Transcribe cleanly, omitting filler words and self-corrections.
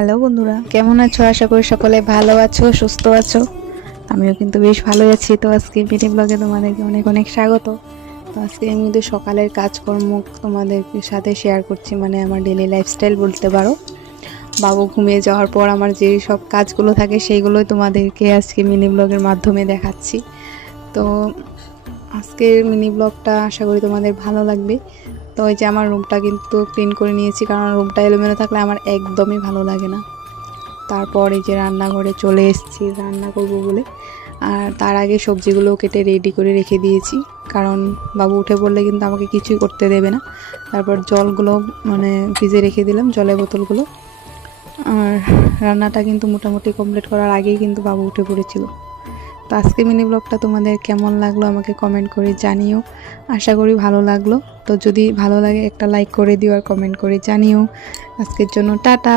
Hello বন্ধুরা, কেমন আছো? আশা করি সকলে ভালো আছো, সুস্থ আছো। আমিও কিন্তু বেশ ভালোই আছি। তো আজকে মিনি ব্লগে তোমাদেরকে অনেক অনেক স্বাগত। তো আজকে আমি কিন্তু সকালের কাজকর্ম তোমাদের সাথে শেয়ার করছি, মানে আমার ডেলি লাইফস্টাইল বলতে পারো। বাবু ঘুমিয়ে যাওয়ার পর আমার যে সব কাজগুলো থাকে সেইগুলোই তোমাদেরকে আজকে মিনি ব্লগের মাধ্যমে দেখাচ্ছি। তো আজকের মিনি ব্লগটা আশা করি তোমাদের ভালো লাগবে। তো ওই যে আমার রুমটা কিন্তু ক্লিন করে নিয়েছি, কারণ রুমটা এলোমেলো থাকলে আমার একদমই ভালো লাগে না। তারপর এই যে রান্নাঘরে চলে এসেছি রান্না করব বলে। আর তার আগে সবজিগুলো কেটে রেডি করে রেখে দিয়েছি, কারণ বাবু উঠে পড়লে কিন্তু আমাকে কিছুই করতে দেবে না। তারপর জলগুলো মানে ভিজে রেখে দিলাম, জলের বোতলগুলো। আর রান্নাটা কিন্তু মোটামুটি কমপ্লিট করার আগেই কিন্তু বাবু উঠে পড়েছিল। তো আজকে মিনি ব্লগটা তোমাদের কেমন লাগলো আমাকে কমেন্ট করে জানিও। আশা করি ভালো লাগলো। তো যদি ভালো লাগে একটা লাইক করে দিও আর কমেন্ট করে জানিও। আজকের জন্য টাটা।